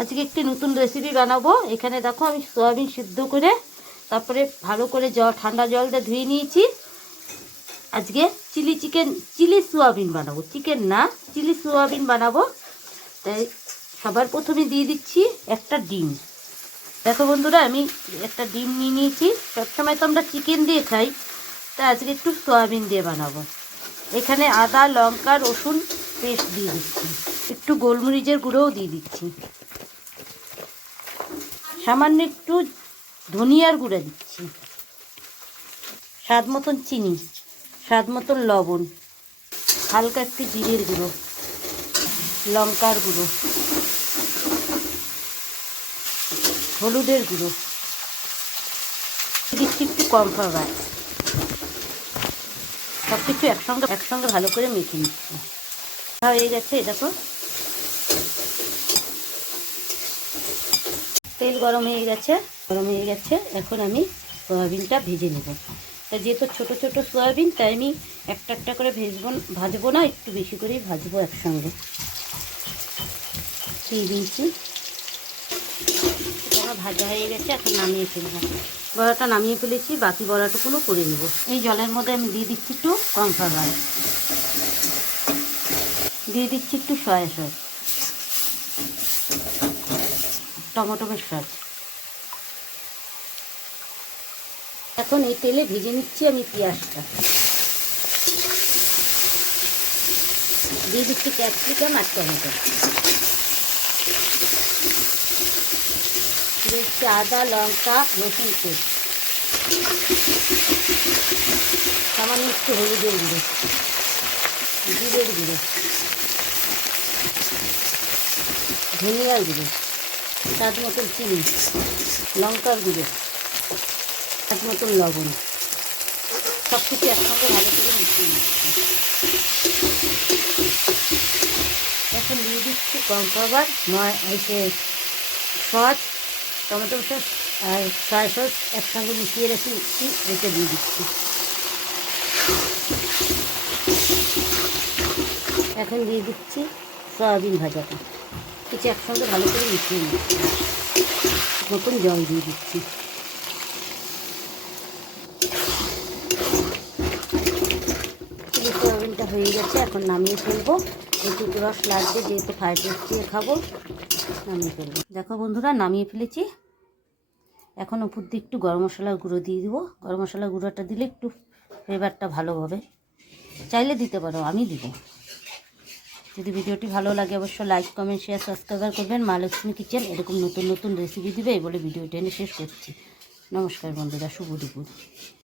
আজকে একটি নতুন রেসিপি বানাবো। এখানে দেখো আমি সয়াবিন সিদ্ধ করে তারপরে ভালো করে ঠান্ডা জল দিয়ে ধুয়ে নিয়েছি। আজকে চিলি সোয়াবিন বানাবো, চিকেন না, চিলি সোয়াবিন বানাবো। তাই সবার প্রথমে দিয়ে দিচ্ছি একটা ডিম। দেখো বন্ধুরা, আমি একটা ডিম নিয়ে নিয়েছি। সবসময় তো আমরা চিকেন দিয়ে খাই, তাই আজকে একটু সোয়াবিন দিয়ে বানাবো। এখানে আদা, লঙ্কা, রসুন পেস্ট দিয়ে দিচ্ছি, একটু গোলমরিচের গুঁড়োও দিয়ে দিচ্ছি, সামান্য একটু ধনিয়ার গুঁড়ো দিচ্ছি, স্বাদ মতন চিনি, স্বাদ মতন লবণ, হালকা একটু জিরের গুঁড়ো, লঙ্কার গুঁড়ো, হলুদের গুঁড়ো দিচ্ছি, একটু কর্নফ্লাওয়ার। সব কিছু একসঙ্গে ভালো করে মেখে নিচ্ছি। হয়ে গেছে, দেখো তেল গরম হয়ে গেছে। এখন আমি সয়াবিনটা ভেজে নেব। তা যেহেতু ছোট ছোট সয়াবিন, তাই আমি একটা একটা করে ভাজবো না, একটু বেশি করেই ভাজবো একসঙ্গে। দিয়ে দিয়েছি, আমার ভাজা হয়ে গেছে। এখন নামিয়ে ফেলবো। বড়াটা নামিয়ে ফেলেছি, বাকি বড়াটুকুনো করে নেব। এই জলের মধ্যে আমি দিয়ে দিচ্ছি একটু কর্নফ্লাওয়ার, দিয়ে দিচ্ছি একটু সয়া সস, টমেটো সস। এখন এই তেলে ভেজে নিচ্ছি আমি পেঁয়াজটা। দিয়ে দিচ্ছি ক্যাপসিকাম আর টমেটো, দিচ্ছি আদা, লঙ্কা, রসুন পেস্ট, সামান্য একটু হলুদের গুঁড়ো, জিরের গুঁড়ো, ধনিয়ার গুঁড়ো, স্বাদ মতন চিনি, লঙ্কার গুঁড়ো, স্বাদ মতন লবণ। সব কিছু একসঙ্গে ভালো করে মিশিয়ে নিচ্ছি। এখন দিয়ে দিচ্ছি কর্নফ্লাওয়ার, সস, টমেটো সস আর সয়া সস একসঙ্গে মিশিয়ে রেখে দিয়ে দিচ্ছি। এখন দিয়ে দিচ্ছি সয়াবিন ভাজাটা, কিছু একসঙ্গে ভালো করে মিশিয়ে নিচ্ছি। নতুন জল দিয়ে দিচ্ছি। চিলি সয়াবিনটা হয়ে গেছে, এখন নামিয়ে ফেলবো। একটু রস লাগবে, যেহেতু ফ্রাইড রাইস দিয়ে খাবো, নামিয়ে ফেলবো। দেখো বন্ধুরা, নামিয়ে ফেলেছি। এখন উপর দিয়ে একটু গরম মশলার গুঁড়ো দিয়ে দেবো। গরম মশলার গুঁড়োটা দিলে একটু ফ্লেভারটা ভালো হবে। চাইলে দিতে পারো, আমি দিব। যদি ভিডিওটি ভালো লাগে অবশ্যই লাইক, কমেন্ট, শেয়ার, সাবস্ক্রাইব করবেন। মা লক্ষ্মী কিচেন এরকম নতুন নতুন রেসিপি দিবে এই বলে ভিডিওটা এনে শেষ করছি। নমস্কার বন্ধুরা, শুভ দুপুর।